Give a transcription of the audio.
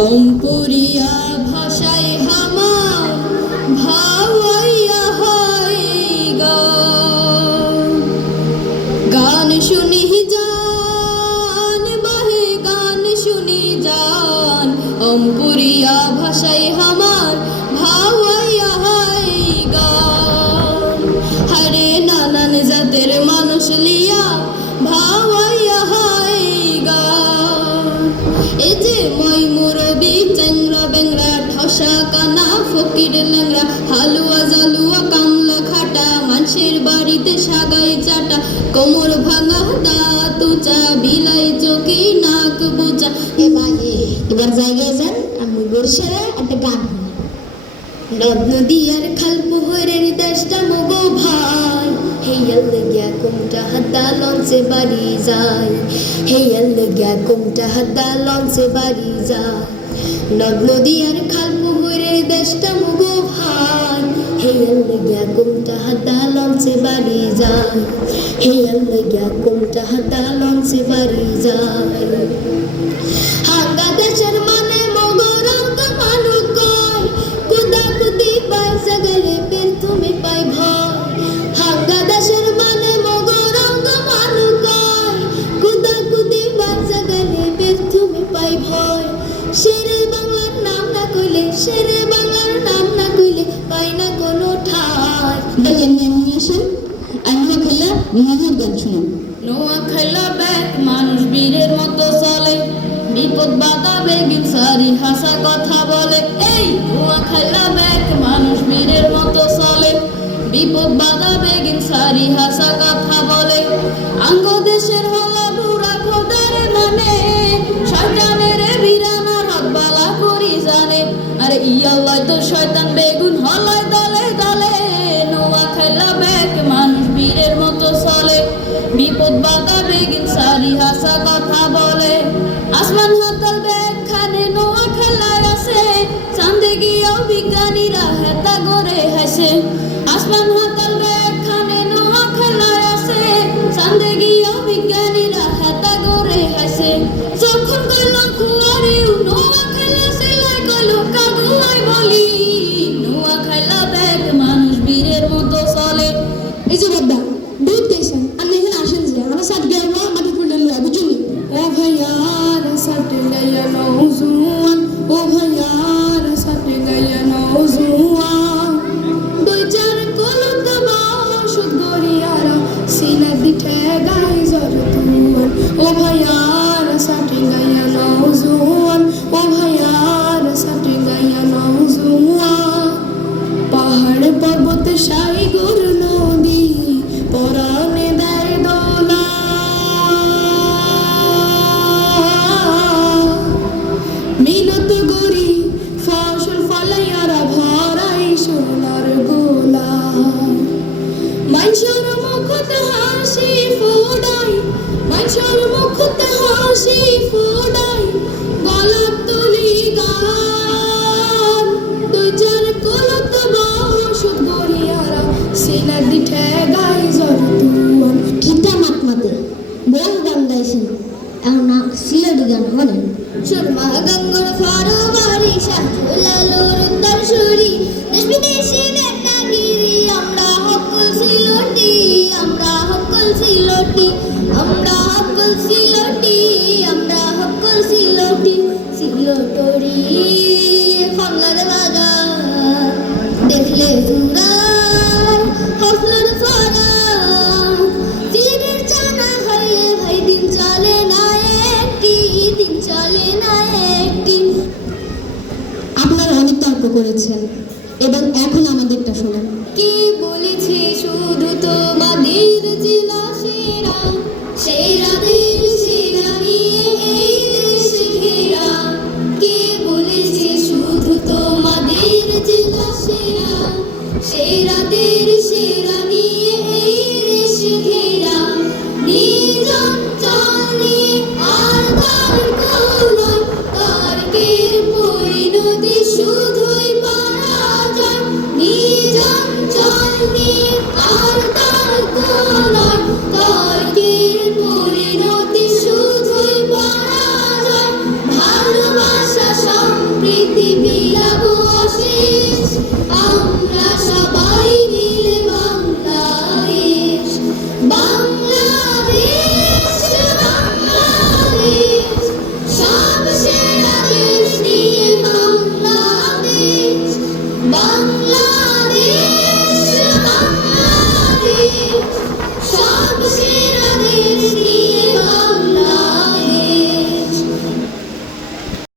অঙ্কুরিয়া ভাষায় হামার ভাওয়াইয়া হয় গান শুনি জান বাহে গান শুনি জান অঙ্কুরিয়া ভাষায় হামার ভাওয়াইয়া হয় হরে নানান জাতের মানুষ লিয়া ভাওয়াইয়া হয় এই যে মই মুরবি চ্যাংরা বেংরা ঠসা কানা ফকির ল্যাংরা হালুয়া জালুয়া কামলা খাটা মানুষের বাড়িতে সাগাই চাটা কোমর ভাঙা দাঁত উঁচা বিলাই চোখে নাক বুচা এবার জায়গায় যান আমি বর্ষারা একটা গান নদ নদী আর খাল পুকুরের দেশটা মগো ভাই হেয়াল গিয়া কোমটা হাতা লঞ্চে বাড়ি যায় হেয়াল গিয়া কোমটা হাতা লঞ্চে বাড়ি যায় নদ নদী আর খাল পুকুরের দেশটা মগো ভাই হেয়াল গিয়া কোমটা হাতা লঞ্চে বাড়ি যায় হেয়াল গিয়া কোমটা হাতা লঞ্চে বাড়ি যায় হাঙ্গা দেশের মানে মগো রঙ্গ মানু কয় কুদা কুদি পাই জাগলে পের তুমি পাই ভয় হাঙ্গা দেশের মানে মগো রঙ্গ মানু কয় কুদা কুদি পাই জাগলে পের তুমি পাই ভয় শেরে বাংলার নাম না কইলে শেরে বাংলার নাম না কইলে পাই না কোনো ঠাই দেখেন নিয়ে আসেন আমি খেলা নিজের গান শুনুন নোয়া খেলা ব্যাক মানুষ বীরের মতো চলে বিপদ বাধা বেগিন সারি হাসা কথা বলে এই নোয়া খেলা ব্যাক মানুষ বীরের মতো চলে বিপদ বাধা বেগিন সারি হাসা কথা বলে আঙ্গ দেশের হলা বুড়া খোদার মানে শয়তানের বিরানার হাত বালা করি জানে আরে ইয়াল্লাই তো শয়তান বেগুন হলয় দলে দলে নোয়া খেলা ব্যাক মানুষ বীরের মতো চলে বিপদ বাধা বেগিন সারি হাসা কথা বলে আসমান হাতাল ব্যাখ্যানে নোয়া খেলায় আছে চাঁদে গিয়েও বিজ্ঞানীরা হেতা গড়ে হাসে আসমান হাতাল ব্যাখ্যানে নোয়া খেলায় আছে চাঁদে গিয়েও বিজ্ঞানীরা হেতা গড়ে হাসে যখন কইল খুয়ারিও নোয়া খেলা সেলাই কইল কাগুলাই বলি নোয়া খেলা ব্যাক মানুষ বীরের মতো চলে এই যে বাবা দুধ গেছেন আপনি এখানে আসেন যে আমার সাথে গেল মাটি ফুল দিল বুঝুনি ও ভাইয়ার সাথে গায়া নৌজুয়ান ও ভাইয়ার সাথে গায়া নৌজুয়ান দুই চার কলম বাসুদ গরিয়ারা সিনা দিঠে গাই জর তুয়ান ও ভাইয়ার সাথে গায়া নৌজুয়ান ও ভাইয়ার সাথে গায়া নৌজুয়ান পাহাড় পর্বত সাই গুর নদী পরানে দেয় দোলা মিনত গরি ফসল ফলাইয়ারা ভরাই সোনার গোলা মানুষের মুখতে হাসি ফুটাই মানুষের মুখতে হাসি ফুটাই গলার তুলি গান দুই চার কলত বাসুদ গরিয়ারা সিনা দিঠে গাই জর তুয়ান কিটা মাত মাতে বল গান গাইছেন এখন না সিলেটি গান হলেন সুরমা গঙ্গর ফরবারি শাহুলালোর দর্শুরি দেশ বিদেশি নেতাগিরি আমরা হকল সিলটি আমরা হকল সিলটি আমরা হকল সিলটি আমরা হকল সিলটি সিলটরি খমলার বাজার দেখলে সুরার হসলার ফারা সিলেটের জানা হইলে ভাই দিন চলে না একটি দিন চলে না একটি আপনারা অনেক তর্ক করেছেন এবং এখন আমাদেরটা শোনেন কি বলেছে শুধু তোমাদের জেলা সেরা সেরা